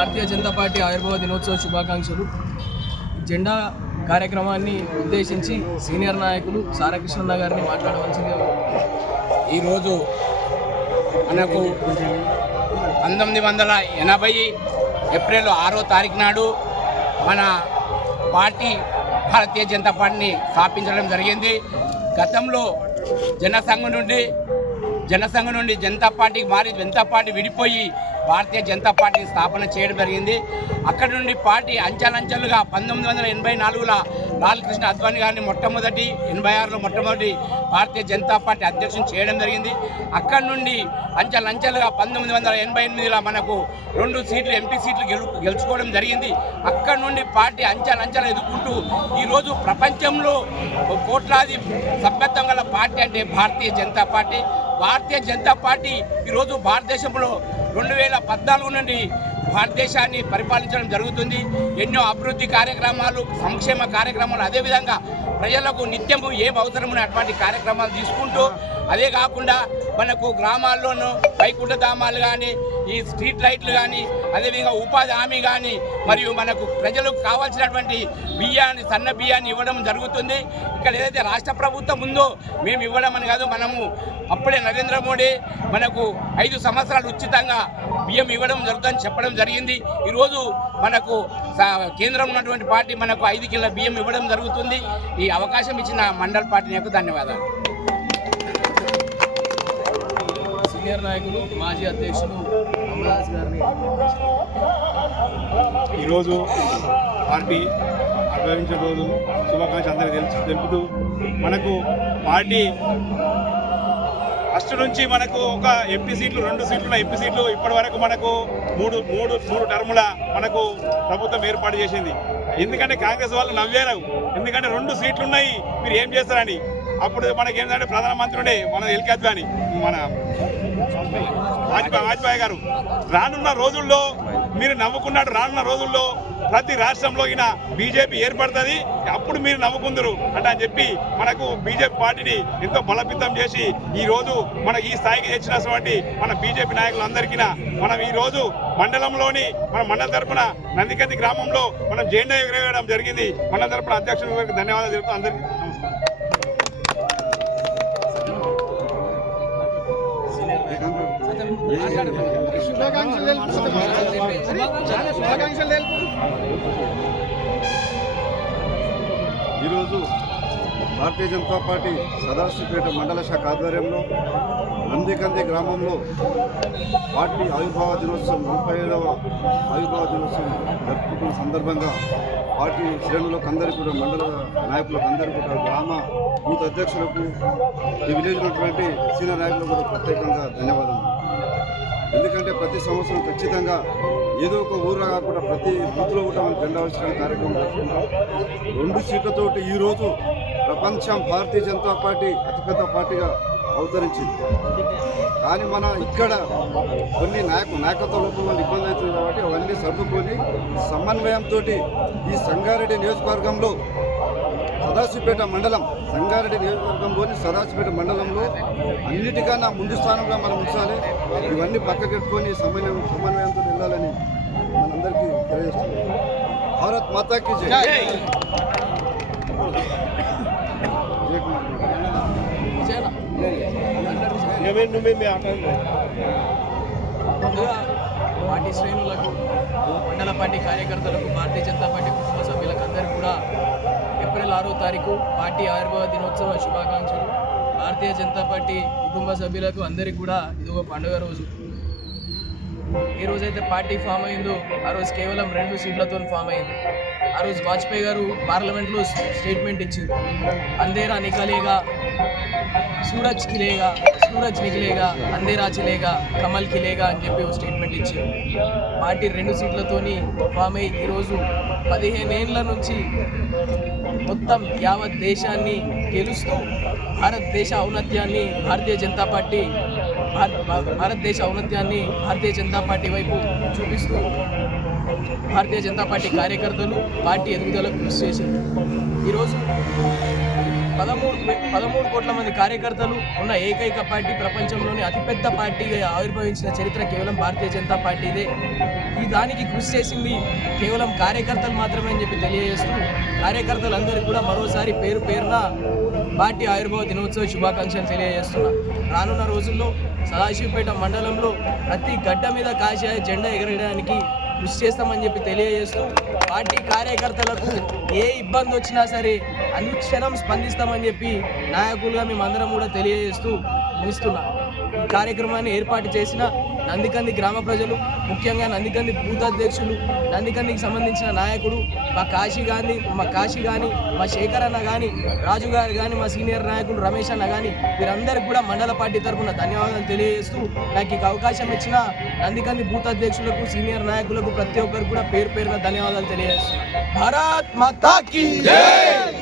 Bharatiya Janata party ఆవిర్భావ దినోత్సవ శుభాకాంక్షలు. జెండా కార్యక్రమాన్ని ఉద్దేశించి సీనియర్ నాయకులు సారకృష్ణ గారిని మాట్లాడవలసిందిగా. ఈరోజు మనకు 1980 ఏప్రిల్ 6వ తారీఖు నాడు మన పార్టీ భారతీయ జనతా పార్టీని స్థాపించడం జరిగింది. గతంలో జనసంఘం నుండి జనతా పార్టీకి మారి జనతా పార్టీ విడిపోయి భారతీయ జనతా పార్టీ స్థాపన చేయడం జరిగింది. అక్కడి నుండి పార్టీ అంచెలంచెలుగా 1984లో లాల్ కృష్ణ అద్వానీ గారిని 86లో మొట్టమొదటి భారతీయ జనతా పార్టీ అధ్యక్షుని చేయడం జరిగింది. అక్కడి నుండి అంచెలంచెలుగా 1988లో మనకు 2 సీట్లు ఎంపీ సీట్లు గెలుచుకోవడం జరిగింది. అక్కడి నుండి పార్టీ అంచెలంచెలు ఎదుర్కొంటూ ఈరోజు ప్రపంచంలో కోట్లాది సభ్యత్వం గల పార్టీ అంటే భారతీయ జనతా పార్టీ. భారతీయ జనతా పార్టీ ఈరోజు భారతదేశంలో 2014 నుండి భారతదేశాన్ని పరిపాలించడం జరుగుతుంది. ఎన్నో అభివృద్ధి కార్యక్రమాలు, సంక్షేమ కార్యక్రమాలు, అదేవిధంగా ప్రజలకు నిత్యము ఏం అవసరమో అటువంటి కార్యక్రమాలు తీసుకుంటూ, అదే కాకుండా మనకు గ్రామాల్లోనూ వైకుంఠ ధామాలు కానీ, ఈ స్ట్రీట్ లైట్లు కానీ, అదేవిధంగా ఉపాధి హామీ కానీ, మరియు మనకు ప్రజలకు కావాల్సినటువంటి బియ్యాన్ని, సన్న బియ్యాన్ని ఇవ్వడం జరుగుతుంది. ఇక్కడ ఏదైతే రాష్ట్ర ప్రభుత్వం ఉందో మేము ఇవ్వడం అని కాదు, మనము అప్పుడే నరేంద్ర మోడీ మనకు 5 సంవత్సరాలు ఉచితంగా బియ్యం ఇవ్వడం జరుగుతుందని చెప్పడం జరిగింది. ఈరోజు మనకు కేంద్రంలో ఉన్నటువంటి పార్టీ మనకు 5 కిలోల బియ్యం ఇవ్వడం జరుగుతుంది. ఈ అవకాశం ఇచ్చిన మండల్ పార్టీ నాకు ధన్యవాదాలు. సీనియర్ నాయకులు మాజీ అధ్యక్షులు అమరదాస్ గారిని. ఈరోజు పార్టీ ఆవిర్భవించిన రోజు శుభాకాంక్షలు అందరికీ తెలుపుతూ, మనకు పార్టీ ఫస్ట్ నుంచి మనకు ఒక ఎంపీ సీట్లు, 2 సీట్లు ఎంపీ సీట్లు ఇప్పటి వరకు మనకు మూడు టర్ముల మనకు ప్రభుత్వం ఏర్పాటు చేసింది. ఎందుకంటే కాంగ్రెస్ వాళ్ళు నవ్వారు, ఎందుకంటే 2 సీట్లు ఉన్నాయి మీరు ఏం చేస్తారని. అప్పుడు మనకేంటంటే ప్రధానమంత్రి ఉండే మన అద్వానీ, మన వాజ్పేయి గారు రానున్న రోజుల్లో మీరు నవ్వుకున్నాడు, రానున్న రోజుల్లో ప్రతి రాష్ట్రంలో బీజేపీ ఏర్పడుతుంది, అప్పుడు మీరు నవ్వుకుందరు అని చెప్పి మనకు బీజేపీ పార్టీని ఎంతో బలోపేతం చేసి ఈరోజు మనకి ఈ స్థాయికి తెచ్చినటువంటి మన బీజేపీ నాయకులందరికీ మనం ఈరోజు మండలంలోని మన మండల తరఫున నందికంది గ్రామంలో మనం జెండా ఎగరవేయడం జరిగింది. మండల తరఫున అధ్యక్షుల గారికి ధన్యవాదాలు తెలుపుతూ అందరికీ నమస్కారం. ఈరోజు భారతీయ జనతా పార్టీ సదాశివపేట మండల శాఖ ఆధ్వర్యంలో నందికంది గ్రామంలో పార్టీ ఆవిర్భావ దినోత్సవం 35వ ఆవిర్భావ దినోత్సవం జరుపుకున్న సందర్భంగా పార్టీ శ్రేణులకు అందరికీ కూడా, మండల నాయకులకు అందరికీ కూడా, గ్రామ బూత్ అధ్యక్షులకు, ఈ విలేజ్ ఉన్నటువంటి సీనియర్ నాయకులకు కూడా ప్రత్యేకంగా ధన్యవాదాలు. ఎందుకంటే ప్రతి సంవత్సరం ఖచ్చితంగా ఏదో ఒక ఊర్లో కాకుండా ప్రతి బూత్లో కూడా మనం జెండా ఆవిష్కరణ కార్యక్రమం జరుపుకుంటాం. 2 సీట్లతోటి ఈరోజు ప్రపంచం భారతీయ జనతా పార్టీ అతిపెద్ద పార్టీగా అవతరించింది. కానీ మన ఇక్కడ కొన్ని నాయకత్వ లోపంలో ఇబ్బంది అవుతుంది కాబట్టి అవన్నీ సర్దుకొని సమన్వయంతో ఈ సంగారెడ్డి నియోజకవర్గంలో సదాశివపేట మండలం, సంగారెడ్డి నియోజకవర్గంలోని సదాశివపేట మండలంలో అన్నిటికన్నా ముందు స్థానంలో మనం ఉంచాలి. ఇవన్నీ పక్కకెట్టుకొని సమన్వయంతో వెళ్ళాలని మనందరికీ తెలియజేస్తున్నాం. భారత్ మాతాకి జై. పార్టీ శ్రేణులకు, మండల పార్టీ కార్యకర్తలకు, భారతీయ జనతా పార్టీ కుటుంబ సభ్యులకు అందరికీ కూడా ఏప్రిల్ 6వ తారీఖు పార్టీ ఆవిర్భావ దినోత్సవ శుభాకాంక్షలు. భారతీయ జనతా పార్టీ కుటుంబ సభ్యులకు అందరికీ కూడా ఇది ఒక పండుగ రోజు. ఏ రోజైతే పార్టీ ఫామ్ అయిందో ఆ రోజు కేవలం 2 సీట్లతో ఫామ్ అయింది. ఆ రోజు వాజ్పేయి గారు పార్లమెంట్లో స్టేట్మెంట్ ఇచ్చారు, అంధేరా నికలేగా, సూరజ్ నికలేగా, అంధేరా చిలేగా, కమల్ కిలేగా అని చెప్పి ఒక స్టేట్మెంట్ ఇచ్చారు. పార్టీ 2 సీట్లతోని ఫామ్ అయ్యి ఈరోజు 15 ఏళ్ళ నుంచి మొత్తం యావత్ దేశాన్ని గెలుస్తూ భారతదేశ ఔన్నత్యాన్ని భారతీయ జనతా పార్టీ వైపు చూపిస్తూ భారతీయ జనతా పార్టీ కార్యకర్తలు పార్టీ ఎదుగుదలకు కృషి చేసింది. ఈరోజు 13 కోట్ల మంది కార్యకర్తలు ఉన్న ఏకైక పార్టీ, ప్రపంచంలోని అతిపెద్ద పార్టీగా ఆవిర్భవించిన చరిత్ర కేవలం భారతీయ జనతా పార్టీదే. ఈ దానికి కృషి చేసింది కేవలం కార్యకర్తలు మాత్రమే అని చెప్పి తెలియజేస్తూ కార్యకర్తలందరికీ కూడా మరోసారి పేరు పేరున పార్టీ ఆవిర్భావ దినోత్సవ శుభాకాంక్షలు తెలియజేస్తున్నా. రానున్న రోజుల్లో సదాశివపేట మండలంలో ప్రతి గడ్డ మీద కాషాయ జెండా ఎగరడానికి కృషి చేస్తామని చెప్పి తెలియజేస్తూ పార్టీ కార్యకర్తలకు ఏ ఇబ్బంది వచ్చినా సరే అనుక్షణం స్పందిస్తామని చెప్పి నాయకులుగా మేమందరం కూడా తెలియజేస్తూ ముగిస్తున్నా. ఈ కార్యక్రమాన్ని ఏర్పాటు చేసిన నందికంది గ్రామ ప్రజలు, ముఖ్యంగా నందికంది బూత్ అధ్యక్షులు, నందికందికి సంబంధించిన నాయకుడు మా కాశీ కానీ మా శేఖర్ అన్న కానీ, రాజు గారు కానీ, మా సీనియర్ నాయకుడు రమేష్ అన్న కానీ, వీరందరికీ కూడా మండల పార్టీ తరఫున ధన్యవాదాలు తెలియజేస్తూ నాకు ఈ అవకాశం ఇచ్చిన నందికంది బూత్ అధ్యక్షులకు, సీనియర్ నాయకులకు ప్రతి ఒక్కరికి కూడా పేరు పేరున ధన్యవాదాలు తెలియజేస్తున్నాను. భారత్ మాతా కీ జై.